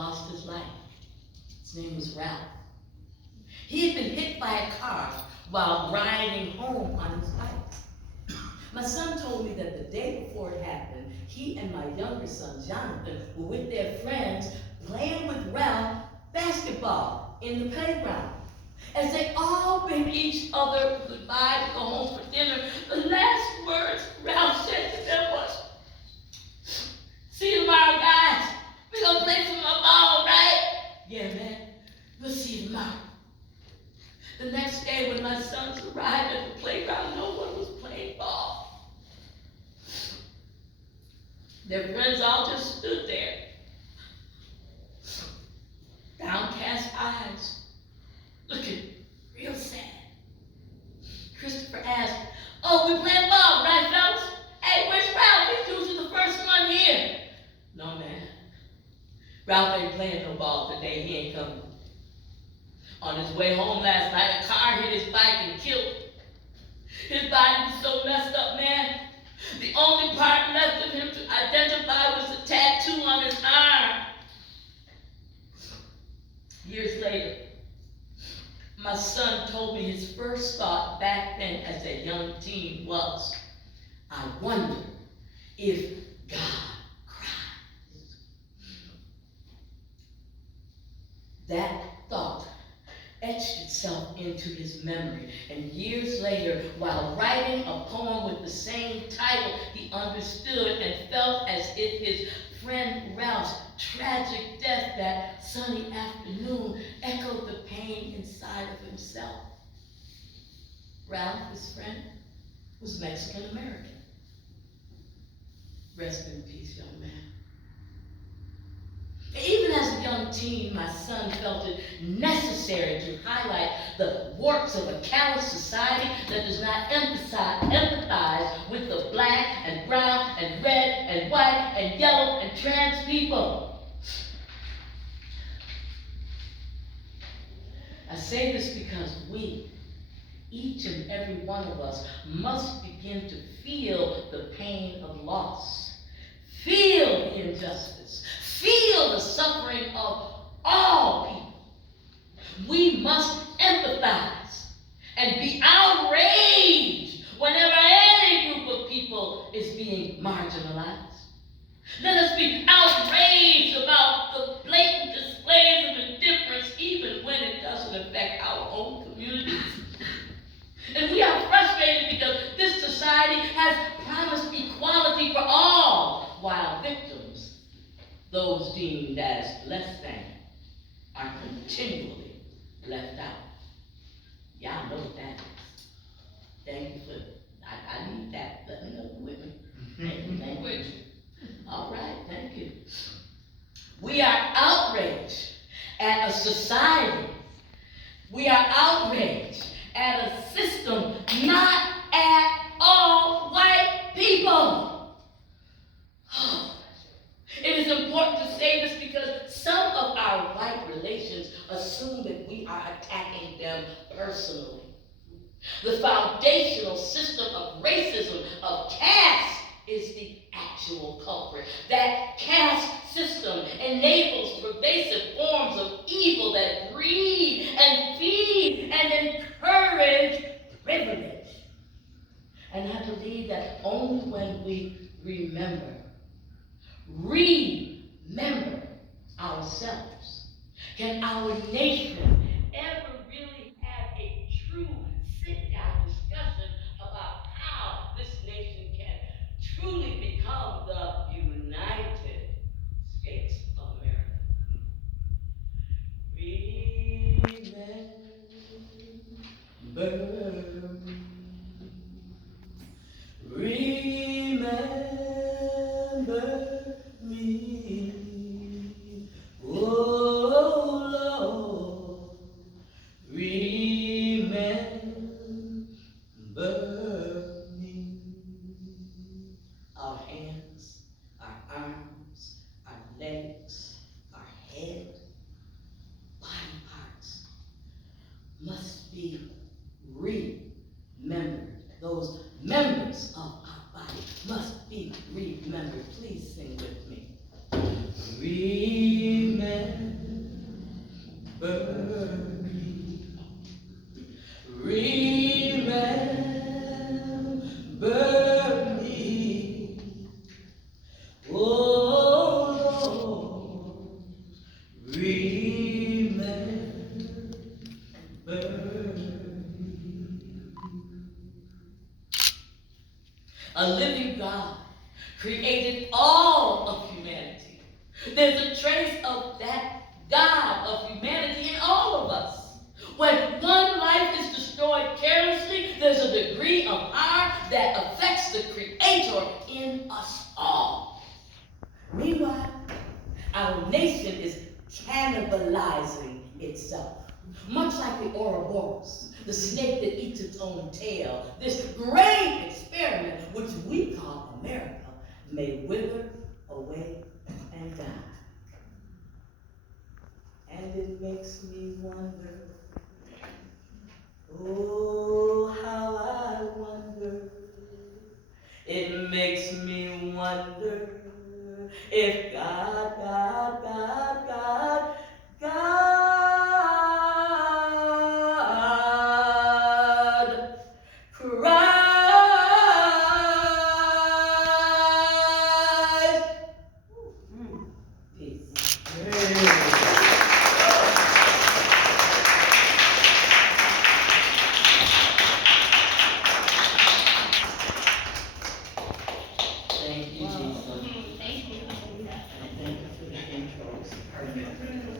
lost his life. His name was Ralph. He had been hit by a car while riding home on his bike. My son told me that the day before it happened, he and my younger son, Jonathan, were with their friends playing with Ralph basketball in the playground. As they all bid each other goodbye to go home for dinner, the last words Ralph said to them was, "See you tomorrow, guys. We're gonna play some more ball, right?" "Yeah, man. We'll see you tomorrow." The next day, when my sons arrived at the playground, no one was playing ball. Their friends all just stood there, downcast eyes, looking real sad. Christopher asked, "Oh, we playing ball, right, fellas? Hey, where's Ralph? He's usually the first one here." "No, man. Ralph ain't playing no ball today. He ain't coming. On his way home last night, a car hit his bike and killed him. His body was so messed up, man. The only part left of him to identify was a tattoo on his arm." Years later, my son told me his first thought back then as a young teen was, "I wonder if God cries." That thought etched itself into his memory, and years later, while writing a poem with the same title, he understood and felt as if his friend Ralph's tragic death that sunny afternoon echoed the pain inside of himself. Ralph, his friend, was Mexican American. Rest in peace, young man. Even as a young teen, my son felt it necessary to highlight the warts of a callous society that does not empathize with the black and brown and red and white and yellow and trans people. I say this because we, each and every one of us, must begin to feel the pain of loss, feel the injustice, feel the suffering of all people. We must empathize and be outraged whenever any group of people is being marginalized. Let us be outraged about the blatant displays of indifference, even when it doesn't affect our own communities. And we are frustrated because this society has promised equality for all, while victims, those deemed as less than, are continually left out. Y'all know what that is. Thank you for, I need that. Let me know with me. Thank you. All right, thank you. We are outraged at a society. We are outraged at a system, not at all white people. It is important to say this because some of our white relations assume that we are attacking them personally. The foundational system of racism, of caste, is the actual culprit. That caste system enables pervasive forms of evil that breed and feed and encourage privilege. And I believe that only when we remember ourselves can our nation ever really have a true sit-down discussion about how this nation can truly become the United States of America. Remember me, oh Lord, remember me. Our hands, our arms, our legs, our head, body parts must be remembered. Those members of our body must be remembered. Please sing with me. Remember There's a trace of that God of humanity in all of us. When one life is destroyed carelessly, there's a degree of harm that affects the Creator in us all. Meanwhile, our nation is cannibalizing itself. Much like the Ouroboros, the snake that eats its own tail, this great experiment, which we call America, may wither away and die. And it makes me wonder, oh, how I wonder. It makes me wonder if God, God, God, God, God,